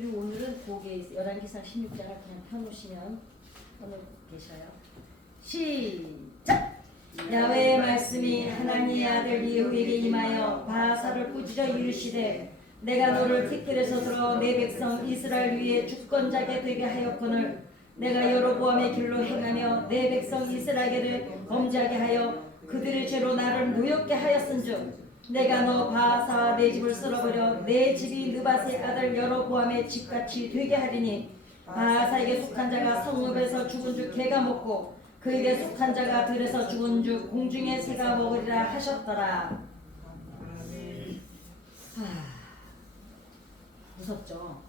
그리고 오늘은 거기에 열왕기상 16장을 그냥 펴놓으시면 펴놓고 계셔요. 시작! 야훼의 말씀이 하나님의 아들 예후에게 임하여 바하사를 꾸짖어 이르시되 내가 너를 티끌에서 들어 내 백성 이스라엘 위에 주권자게 되게 하였거늘 내가 여로보암의 길로 행하며 내 백성 이스라엘을 범죄하게 하여 그들의 죄로 나를 노엽게 하였은즉 내가 너 바하사와 내 집을 쓸어버려 내 집이 느밧의 아들 여로보암의 집같이 되게 하리니 바하사에게 속한 자가 성읍에서 죽은 줄 개가 먹고 그에게 속한 자가 들에서 죽은 줄 공중의 새가 먹으리라 하셨더라. 무섭죠.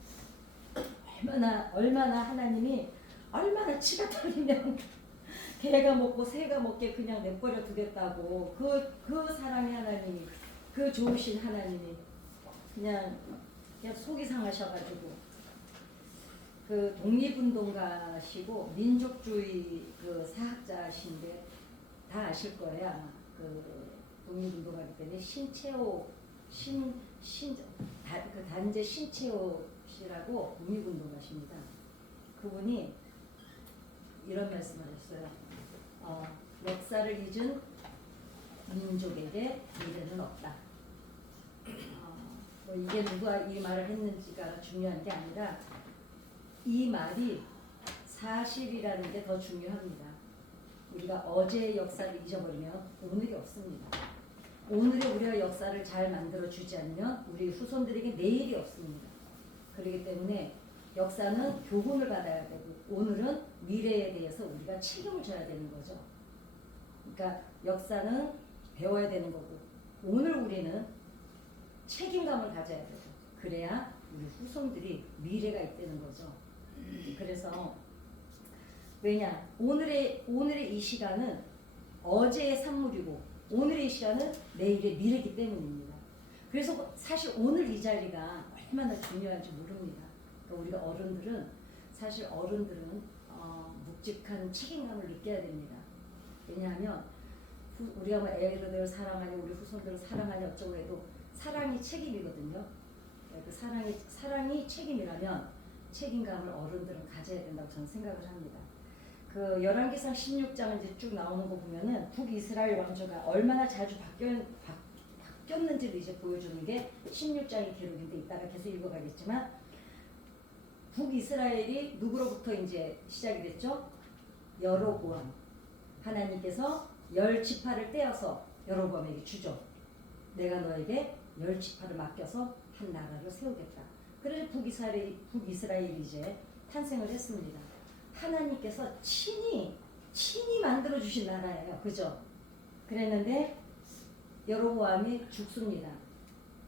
얼마나 하나님이 얼마나 치가 떨리면 개가 먹고 새가 먹게 그냥 내버려 두겠다고 그 사랑의 하나님이 그 좋으신 하나님이 그냥 속이 상하셔가지고 그 독립운동가시고 민족주의 그 사학자신데 다 아실 거예요 아마. 그 독립운동가기 때문에 그 단재 신채호 씨라고 독립운동가십니다. 그분이 이런 말씀을 했어요. 역사를 잊은 민족에게 미래는 없다. 뭐 이게 누가 이 말을 했는지가 중요한 게 아니라 이 말이 사실이라는 게 더 중요합니다. 우리가 어제의 역사를 잊어버리면 오늘이 없습니다. 오늘의 우리가 역사를 잘 만들어주지 않으면 우리 후손들에게 내일이 없습니다. 그렇기 때문에 역사는 교훈을 받아야 되고 오늘은 미래에 대해서 우리가 책임을 져야 되는 거죠. 그러니까 역사는 배워야 되는 거고 오늘 우리는 책임감을 가져야 되죠. 그래야 우리 후손들이 미래가 있다는 거죠. 그래서 왜냐 오늘의 이 시간은 어제의 산물이고 오늘의 이 시간은 내일의 미래이기 때문입니다. 그래서 사실 오늘 이 자리가 얼마나 중요한지 모릅니다. 그러니까 우리가 어른들은 묵직한 책임감을 느껴야 됩니다. 왜냐하면 우리가 뭐 애들을 사랑하냐 우리 후손들을 사랑하냐 어쩌고 해도 사랑이 책임이거든요. 그 사랑이 책임이라면 책임감을 어른들은 가져야 된다고 저는 생각을 합니다. 그 열왕기상 16장 이제 쭉 나오는 거 보면은 북이스라엘 왕조가 얼마나 자주 바뀌었는지를 이제 보여주는 게 16장의 기록인데 이따가 계속 읽어가겠지만 북이스라엘이 누구로부터 이제 시작이 됐죠? 여로보암. 하나님께서 10지파를 떼어서 여로보암에게 주죠. 내가 너에게 10지파를 맡겨서 한 나라를 세우겠다. 그래서 북이스라엘이 이제 탄생을 했습니다. 하나님께서 친히 만들어 주신 나라예요. 그죠? 그랬는데 여로보암이 죽습니다.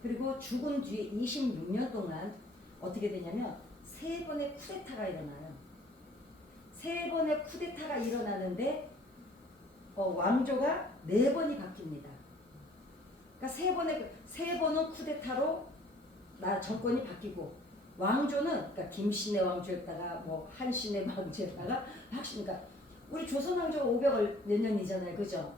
그리고 죽은 뒤에 26년 동안 어떻게 되냐면 3번의 쿠데타가 일어나요. 3번의 쿠데타가 일어나는데 왕조가 4번이 바뀝니다. 그러니까 3번은 쿠데타로 정권이 바뀌고 왕조는 그러니까 김신의 왕조였다가 뭐 한신의 왕조였다가 그러니까 우리 조선 왕조가 500몇 년이잖아요. 그죠?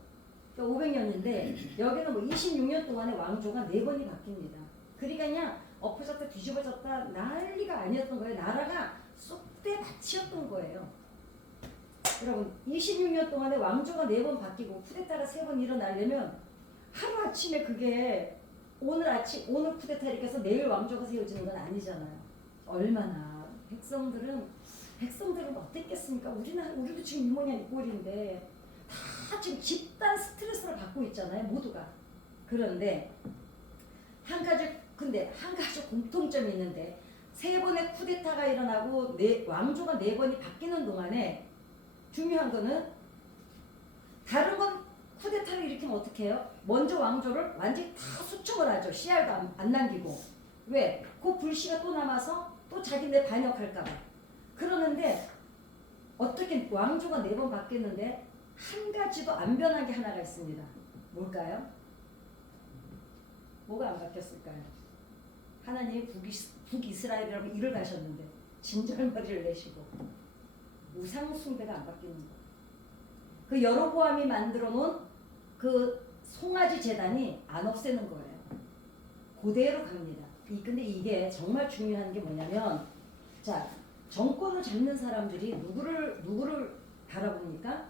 그러니까 500년인데 여기는 뭐 26년 동안에 왕조가 4번이 바뀝니다. 그러니까 그냥 엎어졌다 뒤집어졌다 난리가 아니었던 거예요. 나라가 쑥대밭이었던 거예요. 여러분 26년 동안에 왕조가 4번 바뀌고 쿠데타가 3번 일어나려면 하루아침에 그게 오늘 쿠데타 이렇게 해서 내일 왕조가 세워지는 건 아니잖아요. 얼마나 백성들은 어땠겠습니까? 우리도 지금 이 모양 이 꼴인데 다 지금 집단 스트레스를 받고 있잖아요. 모두가. 그런데 한 가지 공통점이 있는데 3번의 쿠데타가 일어나고 왕조가 4번이 바뀌는 동안에 중요한 거는 다른 건 쿠데타를 일으키면 어떻게 해요? 먼저 왕조를 완전히 다 수청을 하죠. 씨알도 안 남기고. 왜? 그 불씨가 또 남아서 또 자기네 반역할까봐. 그러는데 어떻게 왕조가 4번 바뀌었는데 한 가지도 안 변한 게 하나가 있습니다. 뭘까요? 뭐가 안 바뀌었을까요? 하나님이 북이스라엘이라고 일을 가셨는데 진절머리를 내시고 우상 숭배가 안 바뀌는 거. 그 여로보암이 만들어 놓은 그 송아지 제단이 안 없애는 거예요. 그대로 갑니다. 근데 이게 정말 중요한 게 뭐냐면 자, 정권을 잡는 사람들이 누구를 바라봅니까?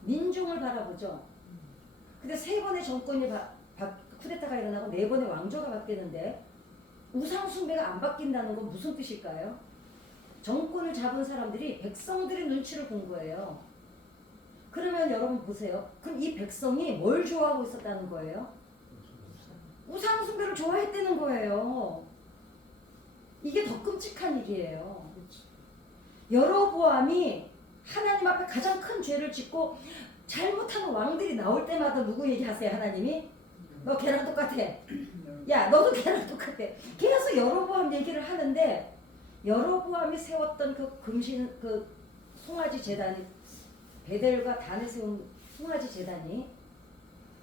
민중을 바라보죠. 근데 세 번의 정권이 쿠데타가 일어나고 네 번의 왕조가 바뀌는데 우상숭배가 안 바뀐다는 건 무슨 뜻일까요? 정권을 잡은 사람들이 백성들의 눈치를 본 거예요. 그러면 여러분 보세요. 그럼 이 백성이 뭘 좋아하고 있었다는 거예요? 우상숭배를 좋아했다는 거예요. 이게 더 끔찍한 일이에요. 여로보암이 하나님 앞에 가장 큰 죄를 짓고 잘못하는 왕들이 나올 때마다 누구 얘기하세요? 하나님이? 너 걔랑 똑같아. 야, 너도 걔랑 똑같아. 계속 여로보암 얘기를 하는데 여로보암이 세웠던 그 송아지 제단이 베델과 단에 세운 송아지 제단이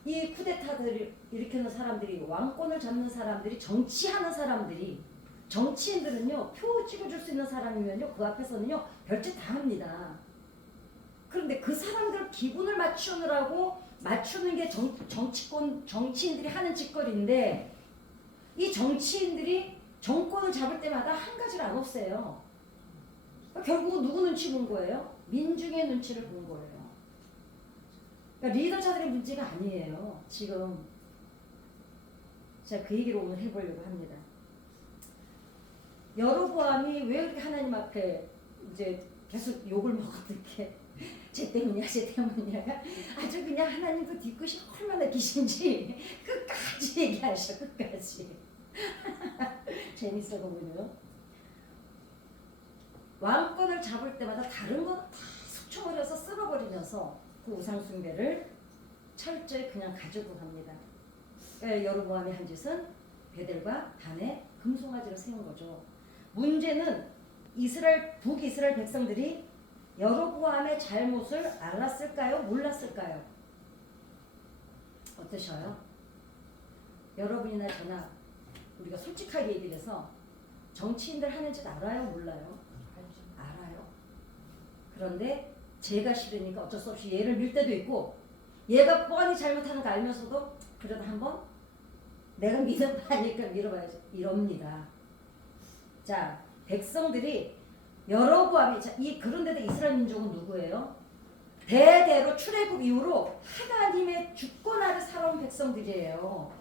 이 쿠데타들을 일으키는 사람들이 왕권을 잡는 사람들이 정치하는 사람들이 정치인들은요 표 찍어줄 수 있는 사람이면요 그 앞에서는요 별짓 다 합니다. 그런데 그 사람들 기분을 맞추는 게 정치인들이 하는 짓거리인데 이 정치인들이 정권을 잡을 때마다 한 가지를 안 없애요. 결국은 누구 눈치 본 거예요? 민중의 눈치를 본 거예요. 그러니까 리더자들의 문제가 아니에요. 지금 제가 그 얘기를 오늘 해보려고 합니다. 여로보암이 왜 이렇게 하나님 앞에 이제 계속 욕을 먹었던 게쟤 때문이냐가 아주 그냥 하나님도 뒤끝이 얼마나 기신지 끝까지 얘기하셔. 끝까지. 재밌어 보이네요. 왕권을 잡을 때마다 다른 거 다 숙청버려서 쓸어버리면서 그 우상숭배를 철저히 그냥 가지고 갑니다. 그러니까 여로보암이 한 짓은 베델과 단에 금송아지를 세운 거죠. 문제는 북이스라엘 백성들이 여로보암의 잘못을 알았을까요? 몰랐을까요? 어떠셔요? 여러분이나 저나 우리가 솔직하게 얘기를 해서 정치인들 하는 짓 알아요? 몰라요? 알아요. 그런데 제가 싫으니까 어쩔 수 없이 얘를 밀 때도 있고 얘가 뻔히 잘못하는 거 알면서도 그래도 한번 내가 믿는 바니까 밀어봐야지 이럽니다. 자, 백성들이 여로보암이 그런데도 이스라엘 민족은 누구예요? 대대로 출애굽 이후로 하나님의 주권 아래 살아온 백성들이에요.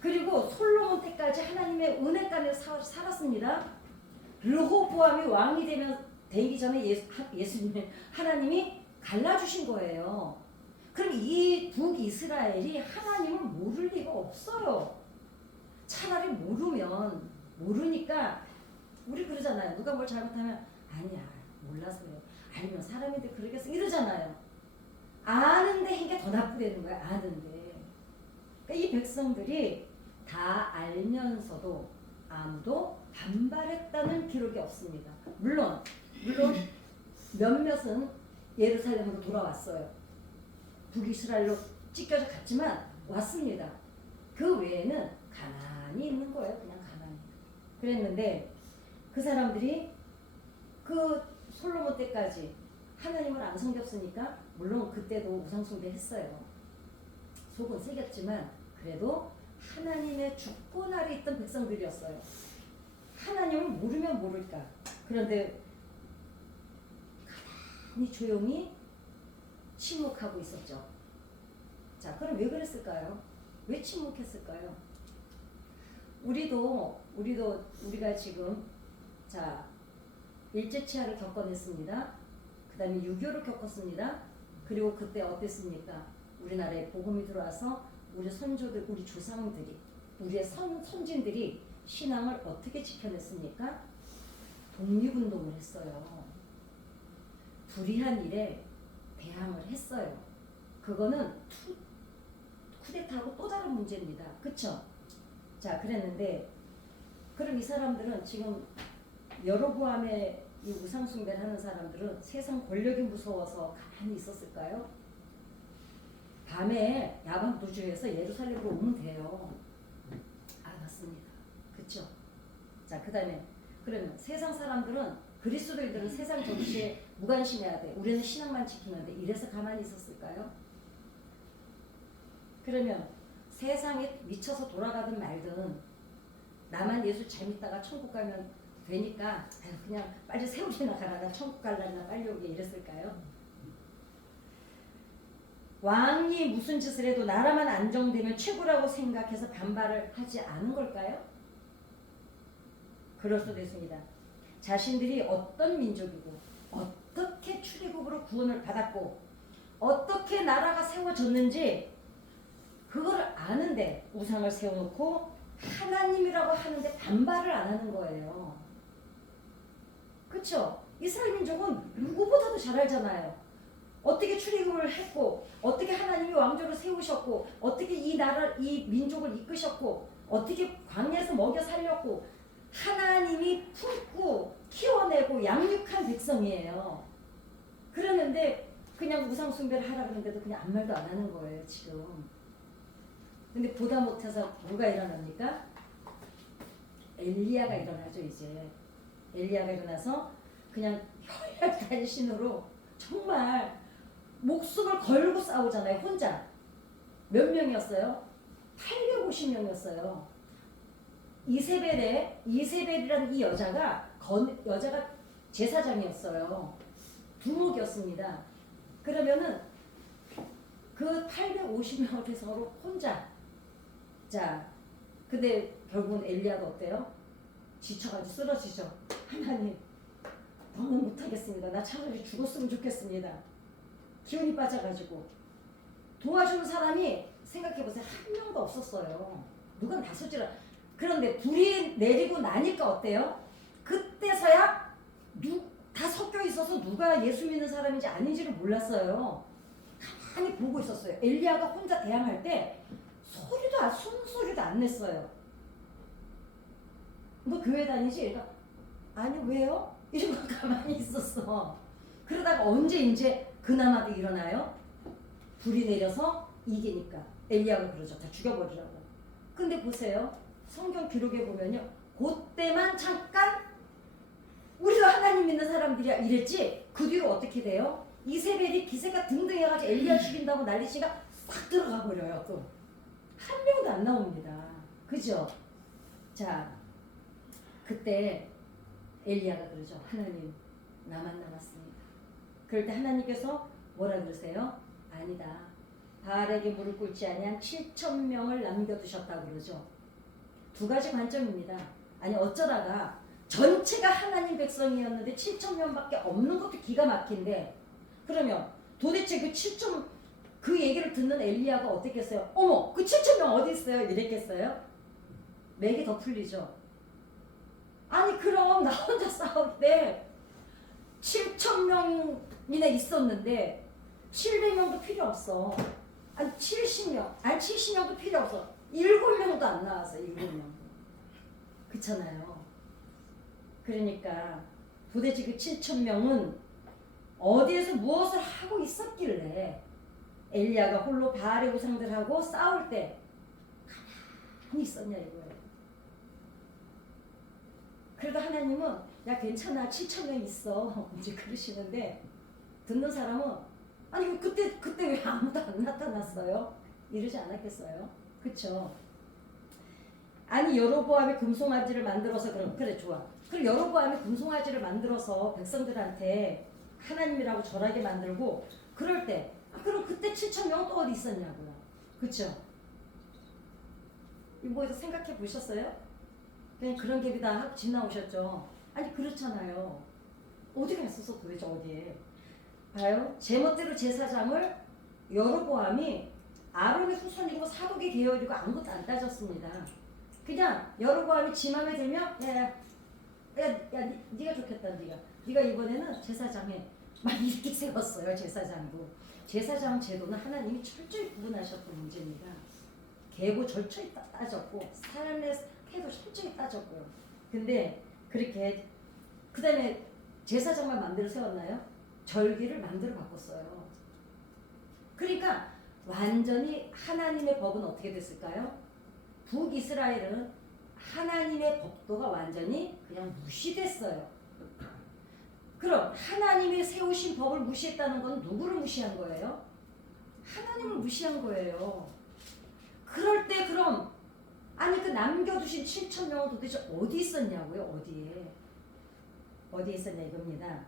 그리고 솔로몬 때까지 하나님의 은혜가에 살았습니다. 르호보암이 왕이 되기 전에 예수님 하나님이 갈라주신 거예요. 그럼 이 북이스라엘이 하나님을 모를 리가 없어요. 차라리 모르니까 우리 그러잖아요. 누가 뭘 잘못하면 아니야 몰라서요. 알면 사람인데 그러겠어 이러잖아요. 아는데 한 게 더 나쁘다는 거야. 아는데. 그러니까 이 백성들이 다 알면서도 아무도 반발했다는 기록이 없습니다. 물론 몇몇은 예루살렘으로 돌아왔어요. 북이스라엘로 찢겨져 갔지만 왔습니다. 그 외에는 가만히 있는 거예요. 그냥 가만히. 그랬는데 그 사람들이 그 솔로몬 때까지 하나님을 안 섬겼으니까 물론 그때도 우상숭배 했어요. 속은 새겼지만 그래도 하나님의 주권 아래 있던 백성들이었어요. 하나님을 모르면 모를까. 그런데 가만히 조용히 침묵하고 있었죠. 자, 그럼 왜 그랬을까요? 왜 침묵했을까요? 우리가 지금 자 일제치하를 겪어냈습니다. 그 다음에 6.25를 겪었습니다. 그리고 그때 어땠습니까? 우리나라에 복음이 들어와서 우리 선조들, 우리 조상들이, 우리의 선진들이 신앙을 어떻게 지켜냈습니까? 독립운동을 했어요. 불의한 일에 대항을 했어요. 그거는 쿠데타하고 또 다른 문제입니다. 그쵸? 자, 그랬는데 그럼 이 사람들은 지금 여로보암의 이 우상숭배를 하는 사람들은 세상 권력이 무서워서 가만히 있었을까요? 밤에 야방 도주해서 예루살렘으로 오면 돼요. 알았습니다. 그쵸? 자, 그 다음에 그러면 세상 사람들은 그리스도인들은 세상 정치에 무관심해야 돼. 우리는 신앙만 지키면 돼. 이래서 가만히 있었을까요? 그러면 세상에 미쳐서 돌아가든 말든 나만 예수 잘 믿다가 천국 가면 되니까 아유, 그냥 빨리 세월이나 가라 나 천국 갈라나 빨리 오게 이랬을까요? 왕이 무슨 짓을 해도 나라만 안정되면 최고라고 생각해서 반발을 하지 않은 걸까요? 그럴 수도 있습니다. 자신들이 어떤 민족이고 어떻게 출애굽으로 구원을 받았고 어떻게 나라가 세워졌는지 그걸 아는데 우상을 세워놓고 하나님이라고 하는데 반발을 안 하는 거예요. 그렇죠? 이스라엘 민족은 누구보다도 잘 알잖아요. 어떻게 출애굽을 했고 어떻게 하나님이 왕조를 세우셨고 어떻게 이 나라 이 민족을 이끄셨고 어떻게 광야에서 먹여 살렸고 하나님이 품고 키워내고 양육한 백성이에요. 그러는데 그냥 우상 숭배를 하라 그러는데도 그냥 아무 말도 안 하는 거예요 지금. 근데 보다 못해서 누가 일어납니까? 엘리야가 일어나죠 이제. 엘리야가 일어나서 그냥 혈혈단신으로 정말 목숨을 걸고 싸우잖아요. 혼자. 몇 명이었어요? 850명이었어요. 이세벨이라는 이 여자가 제사장이었어요. 두목이었습니다. 그러면은 그 850명을 대상으로 혼자. 자, 근데 결국은 엘리야도 어때요? 지쳐가지고 쓰러지죠. 하나님, 너무 못하겠습니다. 나 차라리 죽었으면 좋겠습니다. 기운이 빠져가지고 도와주는 사람이 생각해보세요. 한 명도 없었어요. 누가 나서지라. 그런데 불이 내리고 나니까 어때요? 그때서야 다 섞여 있어서 누가 예수 믿는 사람인지 아닌지를 몰랐어요. 가만히 보고 있었어요. 엘리야가 혼자 대항할 때 숨소리도 안 냈어요. 너 교회 다니지? 그러니까 아니 왜요? 이러고 가만히 있었어. 그러다가 언제 이제 그나마도 일어나요? 불이 내려서 이기니까 엘리야가 그러죠. 다 죽여버리라고. 근데 보세요. 성경 기록에 보면요. 그때만 잠깐 우리도 하나님 믿는 사람들이야 이랬지. 그 뒤로 어떻게 돼요? 이세벨이 기세가 등등해가지고 엘리야 죽인다고 난리치가 싹 들어가 버려요. 또 한 명도 안 나옵니다. 그죠? 자, 그때 엘리야가 그러죠. 하나님, 나만 남았습니다. 그럴 때 하나님께서 뭐라 그러세요? 아니다. 바알에게 무릎 꿇지 아니한 7,000명을 남겨두셨다고 그러죠. 두 가지 관점입니다. 아니 어쩌다가 전체가 하나님 백성이었는데 7,000명밖에 없는 것도 기가 막힌데 그러면 도대체 그 얘기를 듣는 엘리야가 어떻겠어요? 어머, 그 7,000명 어디 있어요? 이랬겠어요? 맥이 더 풀리죠. 아니 그럼 나 혼자 싸울 때 7,000명이나 있었는데 700명도 필요 없어. 아니 70명도 필요 없어. 7명도 안 나왔어. 7명도. 그렇잖아요. 그러니까 도대체 그 7,000명은 어디에서 무엇을 하고 있었길래 엘리야가 홀로 바알의 우상들하고 싸울 때 가만히 있었냐 이거예요. 그래도 하나님은 야 괜찮아 7,000명 있어 이제 그러시는데 듣는 사람은 아니 그때 왜 아무도 안 나타났어요? 이러지 않았겠어요? 그쵸? 아니 여로보암이 금송아지를 만들어서 그래 좋아. 그리고 여로보암이 금송아지를 만들어서 백성들한테 하나님이라고 절하게 만들고 그럴 때 그럼 그때 7,000명은 또 어디 있었냐고요. 그쵸? 이거 생각해 보셨어요? 그냥 그런 갭이 다 지나오셨죠. 아니 그렇잖아요. 어디 갔었어 도대체 어디에. 봐요. 제멋대로 제사장을 여로보암이 아론의 후손이고 사독의 계열이고 아무것도 안 따졌습니다. 그냥 여로보암이 지 맘에 들면 야 네가 좋겠다 네가 이번에는 제사장 해. 막 이렇게 세웠어요. 제사장도. 제사장 제도는 하나님이 철저히 구분하셨던 문제입니다. 계보 철저히 따졌고 삶의 태도 철저히 따졌고요. 근데 그렇게 그 다음에 제사장만 만들어 세웠나요? 절기를 만들어 바꿨어요. 그러니까 완전히 하나님의 법은 어떻게 됐을까요? 북이스라엘은 하나님의 법도가 완전히 그냥 무시됐어요. 그럼 하나님이 세우신 법을 무시했다는 건 누구를 무시한 거예요? 하나님을 무시한 거예요. 그럴 때 그럼 아니 그 남겨두신 7,000명은 도대체 어디 있었냐고요? 어디에? 어디에 있었냐 이겁니다.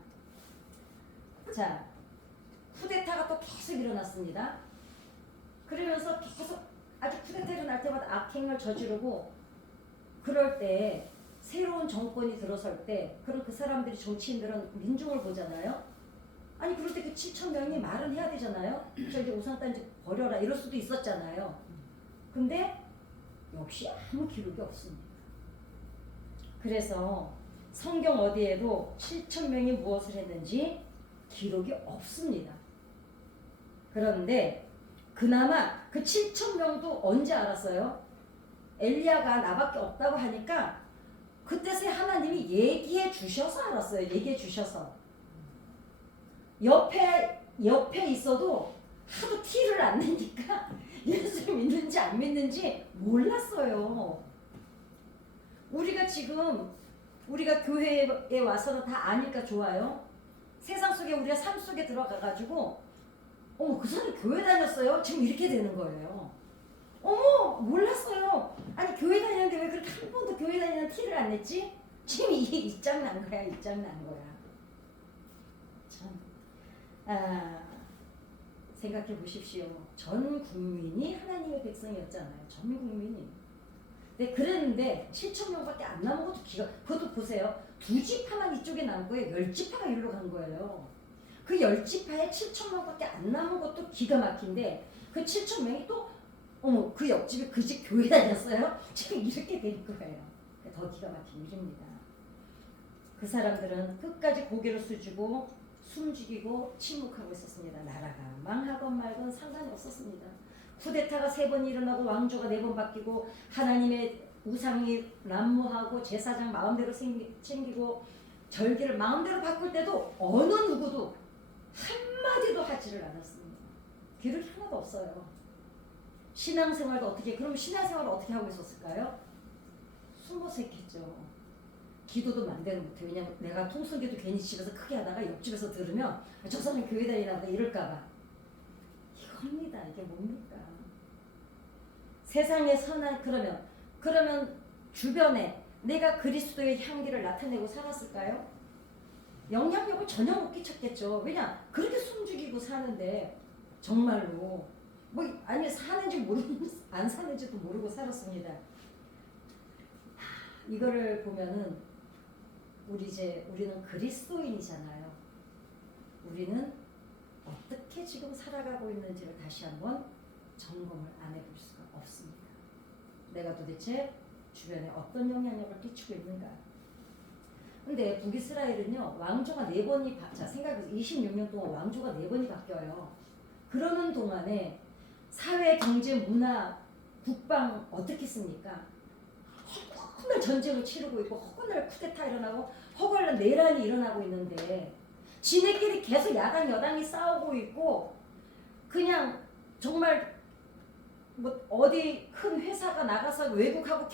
자, 쿠데타가 또 계속 일어났습니다. 그러면서 계속 아주 쿠데타 일어날 때마다 악행을 저지르고 그럴 때 새로운 정권이 들어설 때 그럼 그 사람들이 정치인들은 민중을 보잖아요. 아니 그럴 때 그 7천 명이 말은 해야 되잖아요. 저 이제 우상단지 버려라 이럴 수도 있었잖아요. 근데 역시 아무 기록이 없습니다. 그래서 성경 어디에도 7천 명이 무엇을 했는지 기록이 없습니다. 그런데 그나마 그 7천 명도 언제 알았어요? 엘리야가 나밖에 없다고 하니까 그때서야 하나님이 얘기해 주셔서 알았어요. 얘기해 주셔서. 옆에 있어도 하도 티를 안 내니까 예수 믿는지 안 믿는지 몰랐어요. 우리가 지금 우리가 교회에 와서는 다 아니까 좋아요. 세상 속에 우리가 삶 속에 들어가가지고 어머 그 사람이 교회 다녔어요? 지금 이렇게 되는 거예요. 어머 몰랐어요. 아니 교회 다니는데 왜 그렇게 한 번도 교회 다니는 티를 안 냈지? 지금 이게 입장 난 거야. 입장 난 거야. 참. 생각해 보십시오. 전 국민이 하나님의 백성이었잖아요. 전 국민이. 네, 그랬는데 7천 명밖에 안 남은 것도 그것도 보세요. 2지파만 이쪽에 남고요. 10지파가 이리로 간 거예요. 그 10지파에 7천 명밖에 안 남은 것도 기가 막힌데 그 7천 명이 또 어머 그 옆집에 그 집 교회 다녔어요? 지금 이렇게 될 거예요. 더 기가 막힌 일입니다. 그 사람들은 끝까지 고개를 숙이고 숨죽이고 침묵하고 있었습니다. 나라가 망하건 말건 상관이 없었습니다. 쿠데타가 3번 일어나고 왕조가 4번 바뀌고 하나님의 우상이 난무하고 제사장 마음대로 챙기고 절기를 마음대로 바꿀 때도 어느 누구도 한마디도 하지를 않았습니다. 기록이 하나도 없어요. 신앙생활도 어떻게 그럼 신앙생활을 어떻게 하고 있었을까요? 숨어서 했겠죠. 기도도 맘대로 못해. 왜냐면 내가 통성기도 괜히 집에서 크게 하다가 옆집에서 들으면 저 사람이 교회 다니나 보다 이럴까봐. 이겁니다. 이게 뭡니까? 세상에 선한 그러면 주변에 내가 그리스도의 향기를 나타내고 살았을까요? 영향력을 전혀 못 끼쳤겠죠. 왜냐 그렇게 숨죽이고 사는데 정말로 아니 사는지 모르고 안 사는지도 모르고 살았습니다. 이거를 보면은 우리는 그리스도인이잖아요. 우리는 어떻게 지금 살아가고 있는지를 다시 한번 점검을 안 해볼 수가 없습니다. 내가 도대체 주변에 어떤 영향력을 끼치고 있는가? 근데 북이스라엘은요 왕조가 4번이 생각해보세요. 26년 동안 왕조가 4번이 바뀌어요. 그러는 동안에 사회, 경제, 문화, 국방 어떻게 씁니까? 허구날 전쟁을 치르고 있고 허구날 쿠데타 일어나고 허구날 내란이 일어나고 있는데 지네끼리 계속 야당 여당이 싸우고 있고 그냥 정말 어디 큰 회사가 나가서 외국하고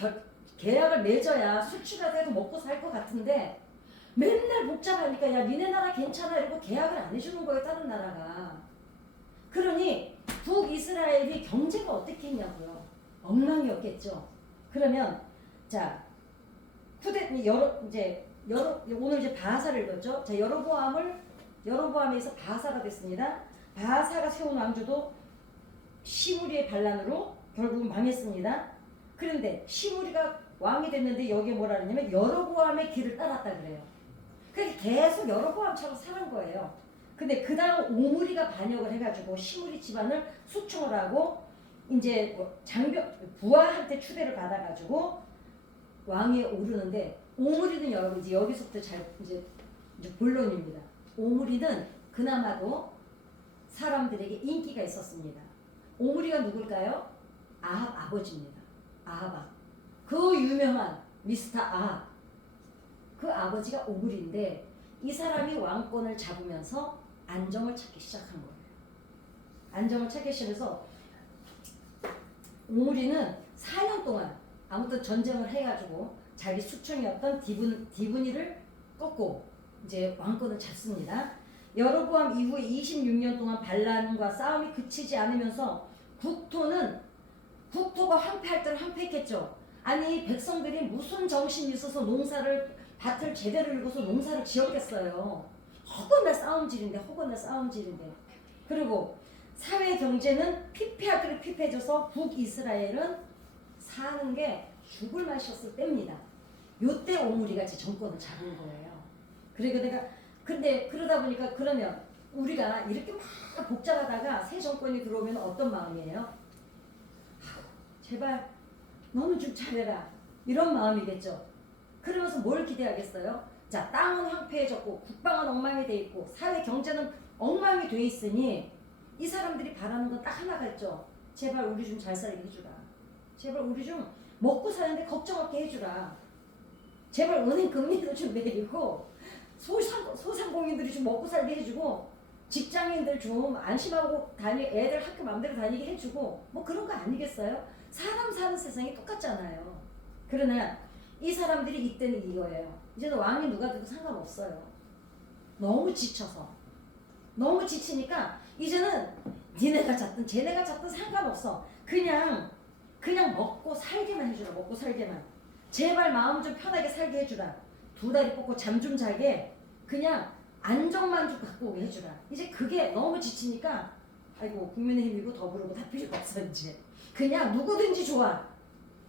계약을 맺어야 수출가 돼도 먹고 살 것 같은데 맨날 복잡하니까 야 니네 나라 괜찮아 이러고 계약을 안 해주는 거예요. 다른 나라가. 그러니 북이스라엘이 경제가 어떻게 했냐고요. 엉망이었겠죠. 그러면 자 오늘 이제 바하사를 읽었죠. 자 여로보암에서 바하사가 됐습니다. 바하사가 세운 왕조도 시므리의 반란으로 결국은 망했습니다. 그런데 시므리가 왕이 됐는데 여기에 뭐라 그러냐면 여로보암의 길을 따랐다 그래요. 그래서 계속 여로보암처럼 살은 거예요. 근데 그 다음 오므리가 반역을 해가지고 시므리 집안을 숙청을 하고 이제 부하한테 추대를 받아가지고 왕위에 오르는데 오므리는 여러분 이제 여기서부터 이제 본론입니다. 오므리는 그나마도 사람들에게 인기가 있었습니다. 오므리가 누굴까요? 아합 아버지입니다. 아합. 그 유명한 미스터 아합. 그 아버지가 오므리인데 이 사람이 왕권을 잡으면서 안정을 찾기 시작한 거예요. 안정을 찾기 시작해서 오므리는 4년 동안 아무튼 전쟁을 해가지고 자기 숙청이었던 디브니를 꺾고 이제 왕권을 잡습니다. 여로보암 이후에 26년 동안 반란과 싸움이 그치지 않으면서 국토가 황폐할 때는 황폐했겠죠. 아니 백성들이 무슨 정신이 있어서 농사를 밭을 제대로 읽어서 농사를 지었겠어요. 허건나 싸움질인데. 그리고 사회 경제는 피폐하기로 피폐해져서 북이스라엘은 사는 게 죽을 맛이었을 때입니다. 요때 오므리가 제 정권을 잡은 거예요. 그리고 근데 그러다 보니까 그러면 우리가 이렇게 막 복잡하다가 새 정권이 들어오면 어떤 마음이에요? 제발 너는 좀 잘해라. 이런 마음이겠죠. 그러면서 뭘 기대하겠어요? 자, 땅은 황폐해졌고 국방은 엉망이 돼 있고 사회 경제는 엉망이 돼 있으니 이 사람들이 바라는 건 딱 하나가 있죠. 제발 우리 좀 잘 살게 해주라. 제발 우리 좀 먹고 사는데 걱정 없게 해주라. 제발 은행 금리도 좀 내리고 소상공인들이 좀 먹고 살게 해주고 직장인들 좀 안심하고 애들 학교 마음대로 다니게 해주고 뭐 그런 거 아니겠어요? 사람 사는 세상이 똑같잖아요. 그러나 이 사람들이 이때는 이거예요. 이제는 왕이 누가 돼도 상관없어요. 너무 지쳐서. 너무 지치니까 이제는 니네가 잡든 쟤네가 잡든 상관없어. 그냥 먹고 살게만 해주라. 먹고 살게만. 제발 마음 좀 편하게 살게 해주라. 두 다리 뻗고 잠 좀 자게 그냥 안정만 좀 갖고 오게 해주라. 이제 그게 너무 지치니까 아이고 국민의힘이고 더불어고 다 필요 없어 이제. 그냥 누구든지 좋아.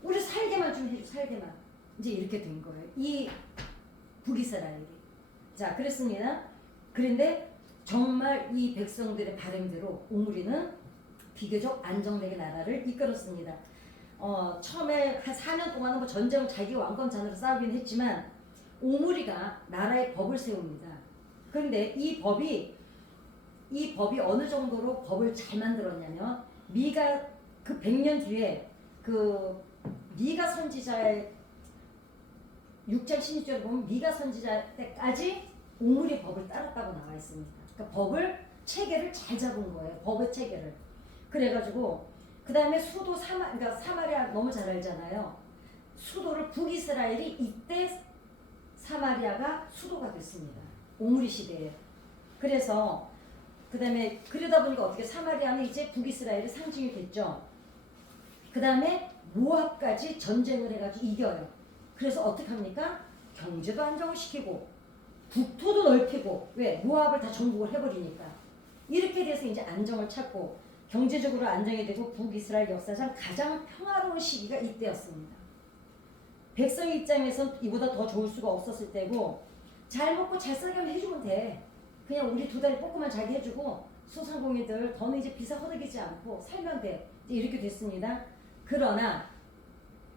우리 살게만 좀 해줘. 살게만. 이제 이렇게 된 거예요. 이 북이스라엘이. 자, 그랬습니다. 그런데 정말 이 백성들의 바램대로 오므리는 비교적 안정되게 나라를 이끌었습니다. 처음에 한 4년 동안은 뭐 전쟁을 자기 왕권 잔으로 싸우긴 했지만 오므리가 나라의 법을 세웁니다. 그런데 이 법이 어느 정도로 법을 잘 만들었냐면 미가 그 100년 뒤에 그 미가 선지자의 6장 16절에 보면 미가 선지자 때까지 오므리의 법을 따랐다고 나와 있습니다. 그러니까 법을 체계를 잘 잡은 거예요. 법의 체계를. 그래가지고 그 다음에 수도 그러니까 사마리아 너무 잘 알잖아요. 수도를 북이스라엘이 이때 사마리아가 수도가 됐습니다. 오므리 시대에. 그래서 그 다음에 그러다 보니까 어떻게 사마리아는 이제 북이스라엘의 상징이 됐죠. 그 다음에 모압까지 전쟁을 해가지고 이겨요. 그래서 어떻게 합니까? 경제도 안정을 시키고 국토도 넓히고 왜? 모압을 다 정복을 해버리니까. 이렇게 돼서 이제 안정을 찾고 경제적으로 안정이 되고 북이스라엘 역사상 가장 평화로운 시기가 이때였습니다. 백성 입장에선 이보다 더 좋을 수가 없었을 때고 잘 먹고 잘 살게 해주면 돼. 그냥 우리 두 다리 뻗고만 자게 해주고 소상공인들 더는 이제 비사 허덕이지 않고 살면 돼. 이렇게 됐습니다. 그러나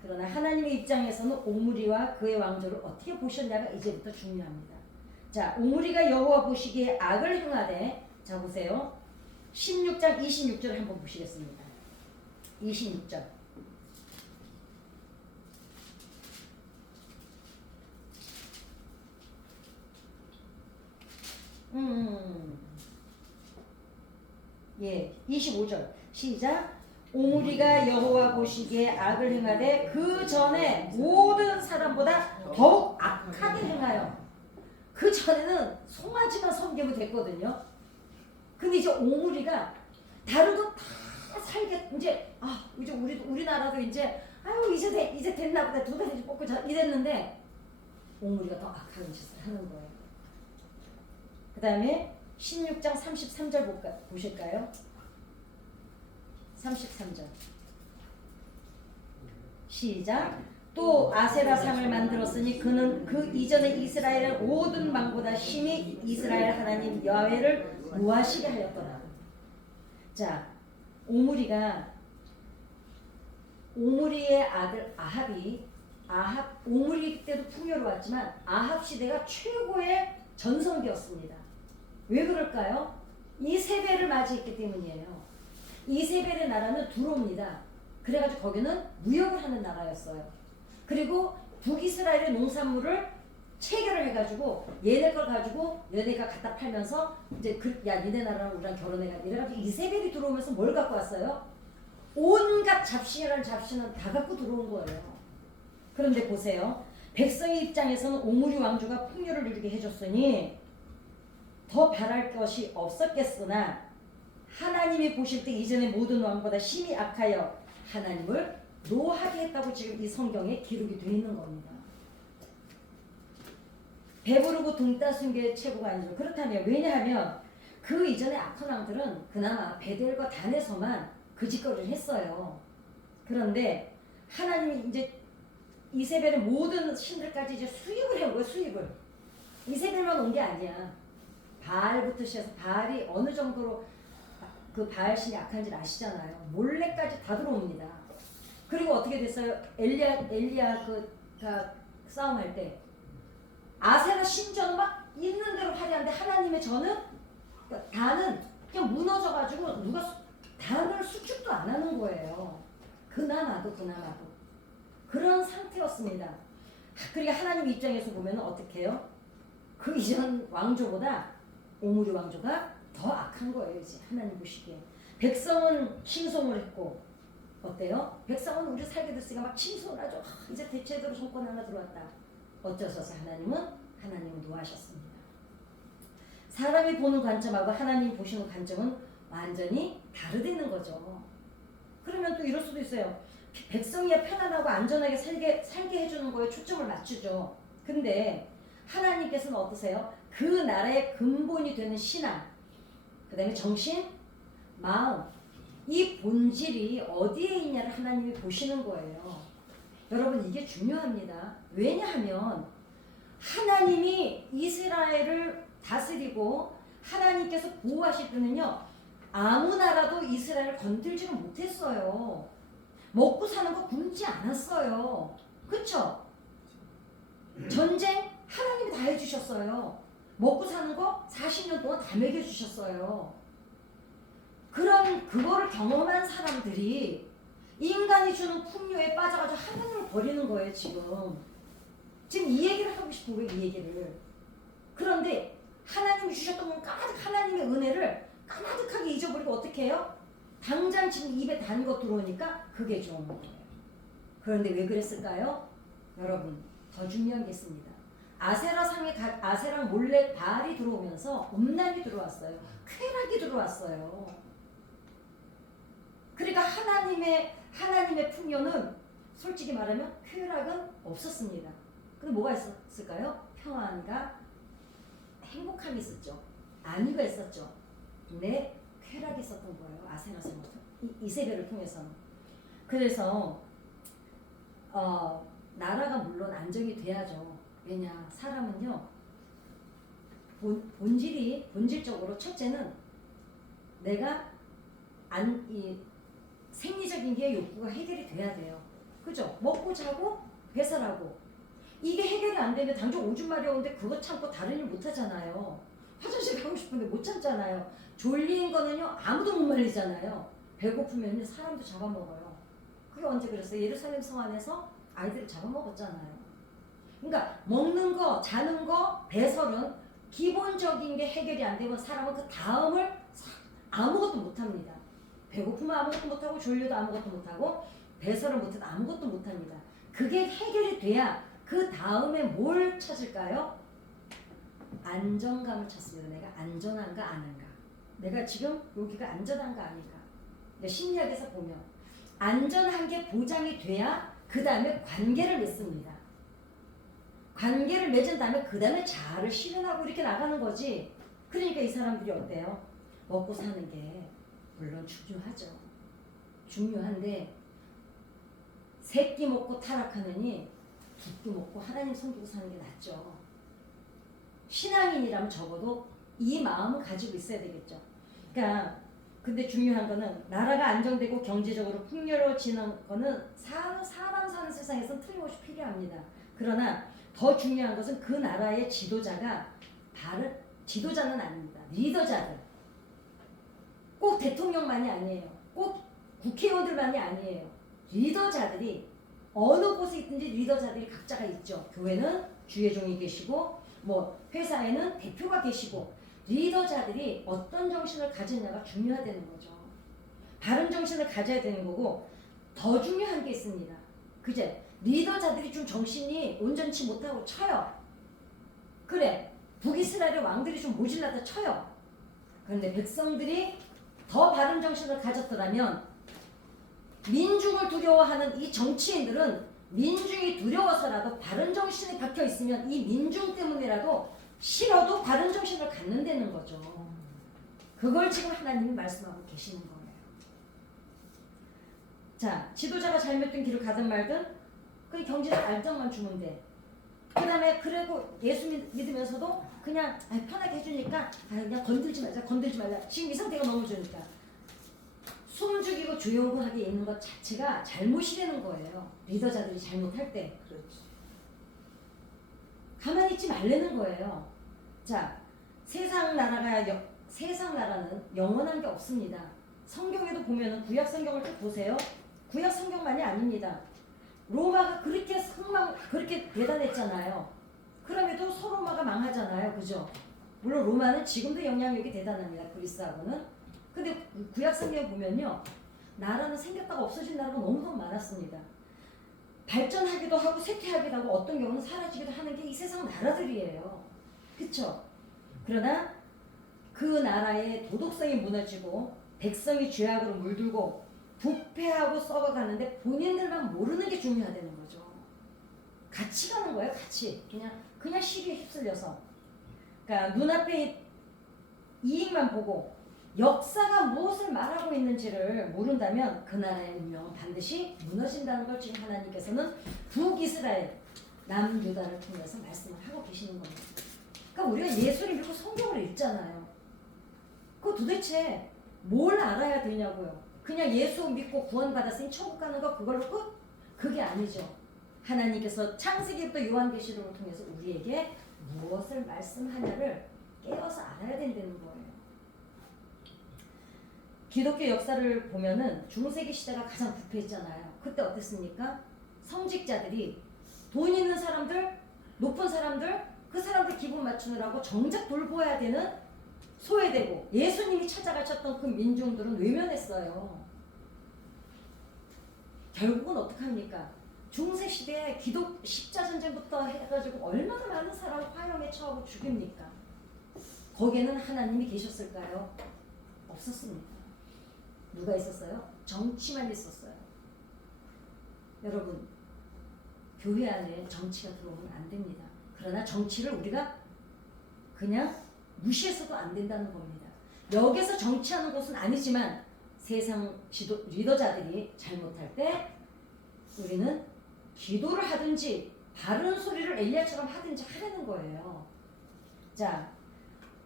하나님의 입장에서는 오므리와 그의 왕조를 어떻게 보셨냐가 이제부터 중요합니다. 자, 오므리가 여호와 보시기에 악을 행하되, 자 보세요. 16장 26절 한번 보시겠습니다. 26절. 예, 25절 시작. 오므리가 여호와 보시기에 악을 행하되 그 전에 모든 사람보다 더욱 악하게 행하여. 그 전에는 송아지만 섬기면 됐거든요. 근데 이제 오므리가 다른 거 다 살게 이제 이제 우리나라도 이제 이제 됐나 보다 두 다리 뽑고 이랬는데 오므리가 더 악한 짓을 하는 거예요. 그 다음에 16장 33절 보실까요? 33절 시작. 또 아세라 상을 만들었으니 그는 그 이전의 이스라엘의 모든 망보다 심히 이스라엘 하나님 여호와를 무하시게 하였더라. 자, 오므리의 아들 오므리 때도 풍요로웠지만 아합 시대가 최고의 전성기였습니다. 왜 그럴까요? 이세벨을 맞이했기 때문이에요. 이세벨의 나라는 두로입니다. 그래가지고 거기는 무역을 하는 나라였어요. 그리고 북이스라엘의 농산물을 체결을 해가지고 얘네 걸 가지고 얘네가 갖다 팔면서 이제 니네 나라랑 우리랑 결혼해가 이래가지고 이세벨이 들어오면서 뭘 갖고 왔어요? 온갖 잡신이라는 잡신은 다 갖고 들어온 거예요. 그런데 보세요. 백성의 입장에서는 오므리 왕조가 풍요를 누리게 해줬으니 더 바랄 것이 없었겠으나 하나님이 보실 때 이전의 모든 왕보다 심히 악하여 하나님을 노하게 했다고 지금 이 성경에 기록이 되어 있는 겁니다. 배부르고 등 따순 게 최고가 아니죠. 그렇다면 왜냐하면 그 이전의 악한 왕들은 그나마 베델과 단에서만 그 짓거리를 했어요. 그런데 하나님이 이제 이세벨은 모든 신들까지 이제 수입을 해온 거예요. 수입을. 이세벨만 온 게 아니야. 바알부터 시작해서 바알이 어느 정도로 그 바알 신이 악한지 아시잖아요. 몰래까지 다 들어옵니다. 그리고 어떻게 됐어요? 엘리야 그가 싸움할 때 아세라 신전 막 있는 대로 화려한데 하나님의 전은 단은 그냥 무너져가지고 누가 단을 수축도 안 하는 거예요. 그나마도 그런 상태였습니다. 그러니까 하나님 입장에서 보면 어떻게 해요? 그 이전 왕조보다 오므리 왕조가 더 악한 거예요. 이제 하나님 보시기에. 백성은 칭송을 했고 어때요? 백성은 우리 살게 됐으니까 막 칭송을 하죠. 이제 대체대로 정권 하나 들어왔다. 어쩌셔서 하나님은 노하셨습니다. 사람이 보는 관점하고 하나님 보시는 관점은 완전히 다르다는 거죠. 그러면 또 이럴 수도 있어요. 백성이야 편안하고 안전하게 살게 해주는 거에 초점을 맞추죠. 근데 하나님께서는 어떠세요? 그 나라의 근본이 되는 신앙, 그 다음에 정신, 마음, 이 본질이 어디에 있냐를 하나님이 보시는 거예요. 여러분 이게 중요합니다. 왜냐하면 하나님이 이스라엘을 다스리고 하나님께서 보호하실 때는요. 아무 나라도 이스라엘을 건들지는 못했어요. 먹고 사는 거 굶지 않았어요. 그쵸? 전쟁 하나님이 다 해주셨어요. 먹고 사는 거 40년 동안 다 먹여주셨어요. 그거를 경험한 사람들이 인간이 주는 풍요에 빠져가지고 하나님을 버리는 거예요. 지금 이 얘기를 하고 싶은 거예요. 이 얘기를. 그런데 하나님이 주셨던 건 하나님의 은혜를 까마득하게 잊어버리고 어떻게 해요? 당장 지금 입에 단 거 들어오니까 그게 좋은 거예요. 그런데 왜 그랬을까요? 여러분 더 중요한 게 있습니다. 아세랑 몰래 바알이 들어오면서 음란이 들어왔어요. 쾌락이 들어왔어요. 그러니까 하나님의 풍요는 솔직히 말하면 쾌락은 없었습니다. 근데 뭐가 있었을까요? 평안과 행복함이 있었죠. 안위가 있었죠. 네, 쾌락이 있었던 거예요. 아세라서부터 이세벨을 통해서는. 그래서 나라가 물론 안정이 돼야죠. 왜냐, 사람은요 본질적으로 첫째는 내가 생리적인 게 욕구가 해결이 돼야 돼요. 그죠? 먹고 자고 배설하고 이게 해결이 안 되면 당장 오줌 마려운데 그거 참고 다른 일 못 하잖아요. 화장실 가고 싶은데 못 참잖아요. 졸린 거는요 아무도 못 말리잖아요. 배고프면 사람도 잡아먹어요. 그게 언제 그랬어요? 예루살렘 성 안에서 아이들을 잡아먹었잖아요. 그러니까 먹는 거, 자는 거, 배설은 기본적인 게 해결이 안 되면 사람은 그 다음을 아무것도 못합니다. 배고프면 아무것도 못하고 졸려도 아무것도 못하고 배설을 못해도 아무것도 못합니다. 그게 해결이 돼야 그 다음에 뭘 찾을까요? 안정감을 찾습니다. 내가 안전한가 아닌가. 내가 지금 여기가 안전한가 아닌가. 심리학에서 보면 안전한 게 보장이 돼야 그 다음에 관계를 맺습니다. 관계를 맺은 다음에 그 다음에 자아를 실현하고 이렇게 나가는 거지. 그러니까 이 사람들이 어때요? 먹고 사는 게 물론 중요하죠. 중요한데 새끼 먹고 타락하느니 두끼 먹고 하나님 섬기고 사는 게 낫죠. 신앙인이라면 적어도 이 마음은 가지고 있어야 되겠죠. 그러니까 근데 중요한 거는 나라가 안정되고 경제적으로 풍요로워지는 거는 사람 사는 세상에서는 틀림없이 필요합니다. 그러나 더 중요한 것은 그 나라의 지도자는 아닙니다. 리더자들. 꼭 대통령만이 아니에요. 꼭 국회의원들만이 아니에요. 리더자들이 어느 곳에 있든지 리더자들이 각자가 있죠. 교회는 주의종이 계시고 뭐 회사에는 대표가 계시고 리더자들이 어떤 정신을 가지느냐가 중요하다는 거죠. 바른 정신을 가져야 되는 거고 더 중요한 게 있습니다. 그제 리더자들이 좀 정신이 온전치 못하고 쳐요. 그래 북이스라엘의 왕들이 좀 모질라다 쳐요. 그런데 백성들이 더 바른 정신을 가졌더라면 민중을 두려워하는 이 정치인들은 민중이 두려워서라도 바른 정신에 박혀 있으면 이 민중 때문에라도 싫어도 바른 정신을 갖는다는 거죠. 그걸 지금 하나님이 말씀하고 계시는 거예요. 자, 지도자가 잘못된 길을 가든 말든 그 경제적 안정만 주면 돼. 그 다음에 그리고 예수 믿으면서도 그냥 편하게 해주니까 그냥 건들지 말자. 지금 이 상태가 너무 좋으니까 숨죽이고 조용하게 있는 것 자체가 잘못이라는 거예요. 리더자들이 잘못할 때. 그렇지. 가만히 있지 말라는 거예요. 자, 세상 나라는 영원한 게 없습니다. 성경에도 보면은 구약 성경을 쭉 보세요. 구약 성경만이 아닙니다. 로마가 그렇게 대단했잖아요. 그럼에도 서로마가 망하잖아요. 그죠? 물론 로마는 지금도 영향력이 대단합니다. 그리스하고는. 근데 구약 성경에 보면요. 나라는 생겼다가 없어진 나라가 너무너무 많았습니다. 발전하기도 하고 쇠퇴하기도 하고 어떤 경우는 사라지기도 하는 게 이 세상 나라들이에요. 그쵸? 그러나 그 나라의 도덕성이 무너지고 백성이 죄악으로 물들고 부패하고 썩어가는데 본인들만 모르는 게 중요하다는 거죠. 같이 가는 거예요. 같이. 그냥 시리에 휩쓸려서. 그러니까 눈앞에 이익만 보고 역사가 무엇을 말하고 있는지를 모른다면 그 나라의 운명은 반드시 무너진다는 걸 지금 하나님께서는 북이스라엘, 남유다를 통해서 말씀을 하고 계시는 겁니다. 그러니까 우리가 예수를 믿고 성경을 읽잖아요. 그거 도대체 뭘 알아야 되냐고요. 그냥 예수 믿고 구원받았으니 천국 가는 거 그걸로 끝? 그게 아니죠. 하나님께서 창세기부터 요한계시록을 통해서 우리에게 무엇을 말씀하냐를 깨어서 알아야 된다는 거예요. 기독교 역사를 보면은 중세기 시대가 가장 부패했잖아요. 그때 어땠습니까? 성직자들이 돈 있는 사람들, 높은 사람들, 그 사람들 기분 맞추느라고 정작 돌보아야 되는 소외되고 예수님이 찾아가셨던 그 민중들은 외면했어요. 결국은 어떡합니까? 중세시대에 기독 십자전쟁부터 해가지고 얼마나 많은 사람을 화형에 처하고 죽입니까? 거기에는 하나님이 계셨을까요? 없었습니다. 누가 있었어요? 정치만 있었어요. 여러분, 교회 안에 정치가 들어오면 안 됩니다. 그러나 정치를 우리가 그냥 무시해서도 안 된다는 겁니다. 여기서 정치하는 곳은 아니지만 세상 리더자들이 잘못할 때 우리는 기도를 하든지 바른 소리를 엘리야처럼 하든지 하라는 거예요. 자,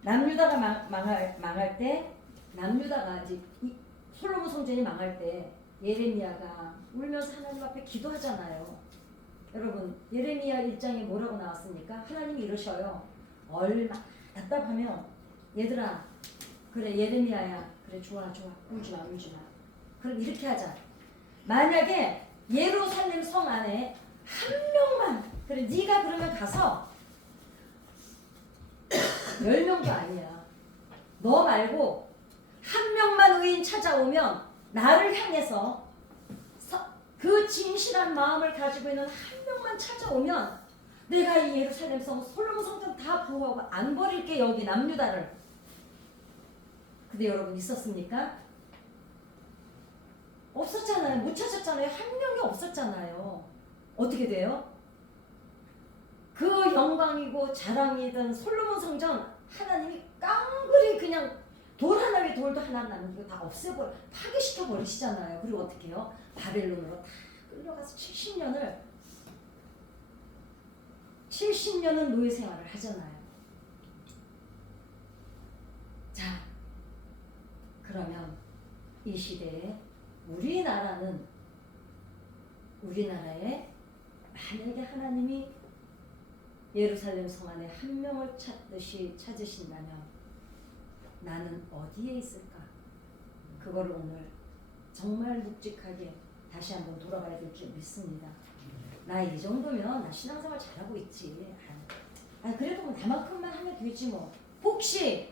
남유다가 망할 때, 남유다가 이제 솔로몬 성전이 망할 때 예레미야가 울면서 하나님 앞에 기도하잖아요. 여러분, 예레미야 1장에 뭐라고 나왔습니까? 하나님이 이러셔요. 얼마 답답하면 얘들아, 그래 예레미야야, 그래 좋아 울지마. 그럼 이렇게 하자. 만약에 예루살렘 성 안에 한 명만, 그래 네가 그러면 가서 10명도 아니야. 너 말고 한 명만 의인 찾아오면 나를 향해서 그 진실한 마음을 가지고 있는 한 명만 찾아오면 내가 이 예루살렘 성 솔로몬 성전 다 부어하고 안 버릴게. 여기 남유다를. 근데 여러분 있었습니까? 없었잖아요. 못 찾았잖아요. 한 명이 없었잖아요. 어떻게 돼요? 그 영광이고 자랑이던 솔로몬 성전 하나님이 깡그리 그냥 돌 하나 위에 돌도 하나 남기고 다 파괴시켜 버리시잖아요. 그리고 어떻게 해요? 바벨론으로 다 끌려가서 70년은 노예 생활을 하잖아요. 자, 그러면 이 시대에 우리나라에 만약에 하나님이 예루살렘 성 안에 한 명을 찾으신다면 나는 어디에 있을까? 그걸 오늘 정말 묵직하게 다시 한번 돌아가야 될 줄 믿습니다. 나 이 정도면 나 신앙생활 잘하고 있지. 그래도 뭐 나만큼만 하면 되지 뭐. 혹시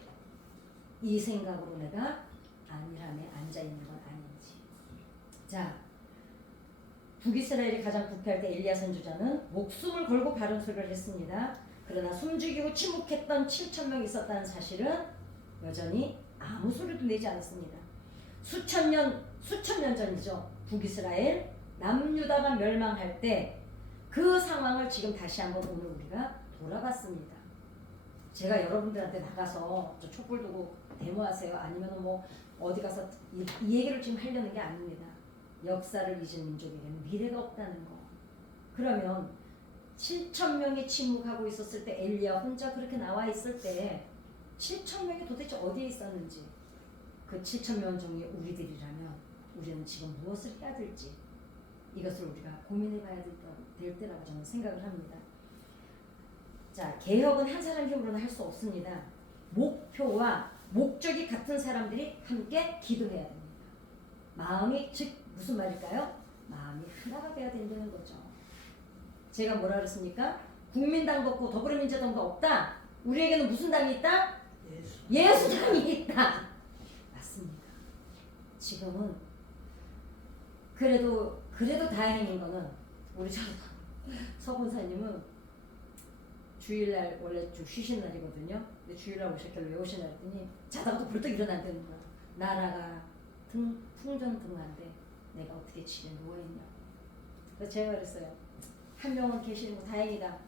이 생각으로 내가 안일함에 앉아있는 건 아닌지. 자, 북이스라엘이 가장 부패할 때 엘리야 선지자는 목숨을 걸고 바른 소리를 했습니다. 그러나 숨죽이고 침묵했던 7,000명 있었다는 사실은 여전히 아무 소리도 내지 않았습니다. 수천 년 전이죠. 북이스라엘 남유다가 멸망할 때 그 상황을 지금 다시 한번 오늘 우리가 돌아봤습니다. 제가 여러분들한테 나가서 저 촛불 두고 데모하세요 아니면 뭐 어디 가서 이 얘기를 지금 하려는 게 아닙니다. 역사를 잊은 민족에게는 미래가 없다는 거. 그러면 7천 명이 침묵하고 있었을 때 엘리야 혼자 그렇게 나와 있을 때 7천 명이 도대체 어디에 있었는지, 그 7천 명 중에 우리들이라면 우리는 지금 무엇을 해야 될지 이것을 우리가 고민해 봐야 될 때라고 저는 생각을 합니다. 자, 개혁은 한 사람 힘으로는 할 수 없습니다. 목표와 목적이 같은 사람들이 함께 기도해야 됩니다. 마음이, 즉 무슨 말일까요? 마음이 하나가 돼야 된다는 거죠. 제가 뭐라 그랬습니까? 국민당도 없고 더불어민주당도 없다. 우리에게는 무슨 당이 있다? 예수당이 있다. 맞습니다. 지금은 그래도 다행인 거는 우리 서본사님은 주일날 원래 좀 쉬신 날이거든요. 근데 주일날 오셨길래 왜 오시나 했더니 자다가도 벌떡 일어난다는 거야. 나라가 풍전등화인데 내가 어떻게 집에 누워있냐. 그래서 제가 그랬어요. 한 명은 계시는 거 다행이다.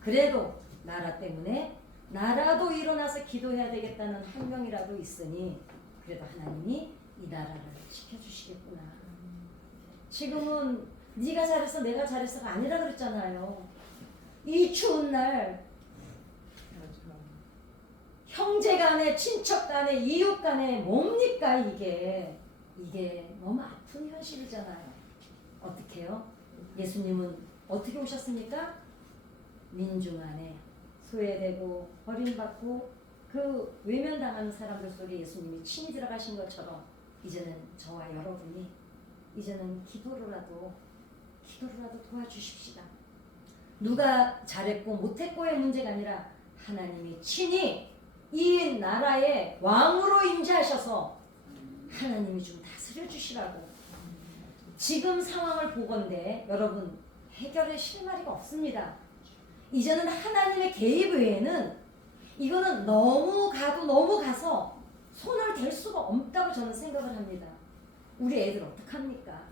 그래도 나라 때문에 나라도 일어나서 기도해야 되겠다는 한 명이라도 있으니 그래도 하나님이 이 나라를 지켜주시겠구나. 지금은 네가 잘했어 내가 잘했어가 아니라 그랬잖아요. 이 추운 날 형제 간에 친척 간에 이웃 간에 뭡니까 이게 너무 아픈 현실이잖아요. 어떻게 해요? 예수님은 어떻게 오셨습니까? 민중 안에 소외되고 버림받고 그 외면당하는 사람들 속에 예수님이 친히 들어가신 것처럼 이제는 저와 여러분이 이제는 기도로라도 도와주십시다. 누가 잘했고 못했고의 문제가 아니라 하나님이 친히 이 나라의 왕으로 임재하셔서 하나님이 좀 다스려 주시라고. 지금 상황을 보건대 여러분 해결의 실마리가 없습니다. 이제는 하나님의 개입 외에는 이거는 너무 가서 손을 댈 수가 없다고 저는 생각을 합니다. 우리 애들 어떡합니까?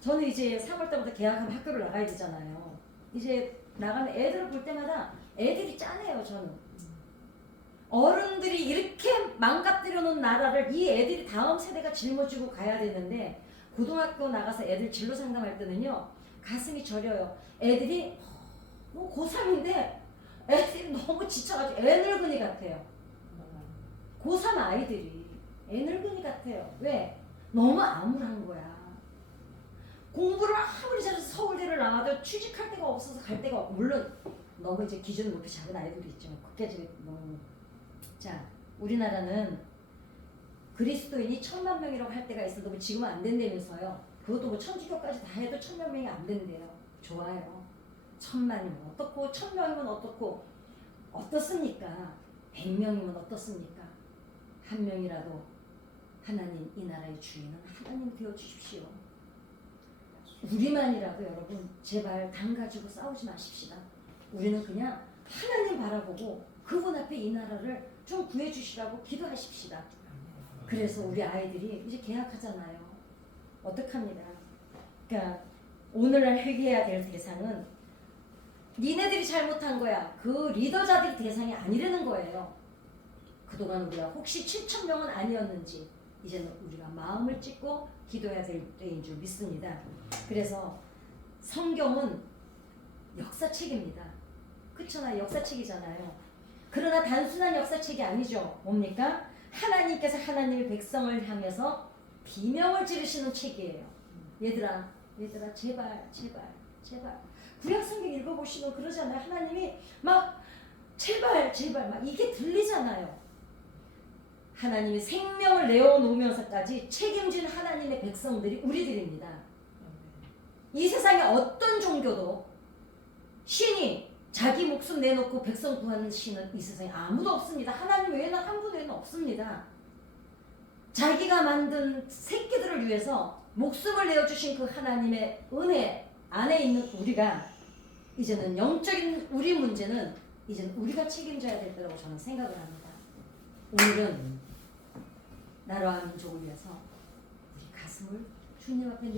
저는 이제 3월 달부터 개학하면 학교를 나가야 되잖아요. 이제 나가면 애들을 볼 때마다 애들이 짠해요. 저는 어른들이 이렇게 망가뜨려 놓은 나라를 이 애들이 다음 세대가 짊어지고 가야 되는데, 고등학교 나가서 애들 진로 상담할 때는요 가슴이 저려요. 애들이 뭐 고3인데 애들이 너무 지쳐가지고 애늙은이 같아요. 고3 아이들이 애늙은이 같아요. 왜? 너무 암울한 거야. 공부를 아무리 잘해서 서울대를 나와도 취직할 데가 없어서 갈 데가 없고, 물론 너무 이제 기준을 높이 잡은 아이들도 있지만 국제적인 너무. 자, 우리나라는 그리스도인이 1000만 명이라고 할 때가 있어도 지금은 안 된다면서요. 그것도 뭐 천주교까지 다 해도 1000만 명이 안 된대요. 좋아요. 1000만이면 어떻고 1000명이면 어떻고 어떻습니까? 100명이면 어떻습니까? 한 명이라도 하나님 이 나라의 주인은 하나님 되어 주십시오. 우리만이라도 여러분 제발 당 가지고 싸우지 마십시다. 우리는 그냥 하나님 바라보고 그분 앞에 이 나라를 좀 구해주시라고 기도하십시다. 그래서 우리 아이들이 이제 개학하잖아요. 어떡합니다. 그러니까 오늘날 회개해야 될 대상은 니네들이 잘못한 거야. 그 리더자들이 대상이 아니라는 거예요. 그동안 우리가 혹시 7,000명은 아니었는지 이제는 우리가 마음을 찢고 기도해야 될 때인 줄 믿습니다. 그래서 성경은 역사책입니다. 그렇잖아요. 역사책이잖아요. 그러나 단순한 역사책이 아니죠. 뭡니까? 하나님께서 하나님의 백성을 향해서 비명을 지르시는 책이에요. 얘들아 제발 구약성경 읽어보시면 그러잖아요. 하나님이 막 제발 막 이게 들리잖아요. 하나님이 생명을 내어놓으면서까지 책임진 하나님의 백성들이 우리들입니다. 이 세상에 어떤 종교도 신이 자기 목숨 내놓고 백성 구하는 신은 이 세상에 아무도 없습니다. 하나님 외에는 한 분 외에는 없습니다. 자기가 만든 새끼들을 위해서 목숨을 내어주신 그 하나님의 은혜 안에 있는 우리가 이제는 영적인 우리 문제는 이제는 우리가 책임져야 될 거라고 저는 생각을 합니다. 오늘은 나라와 민족을 위해서 우리 가슴을 주님 앞에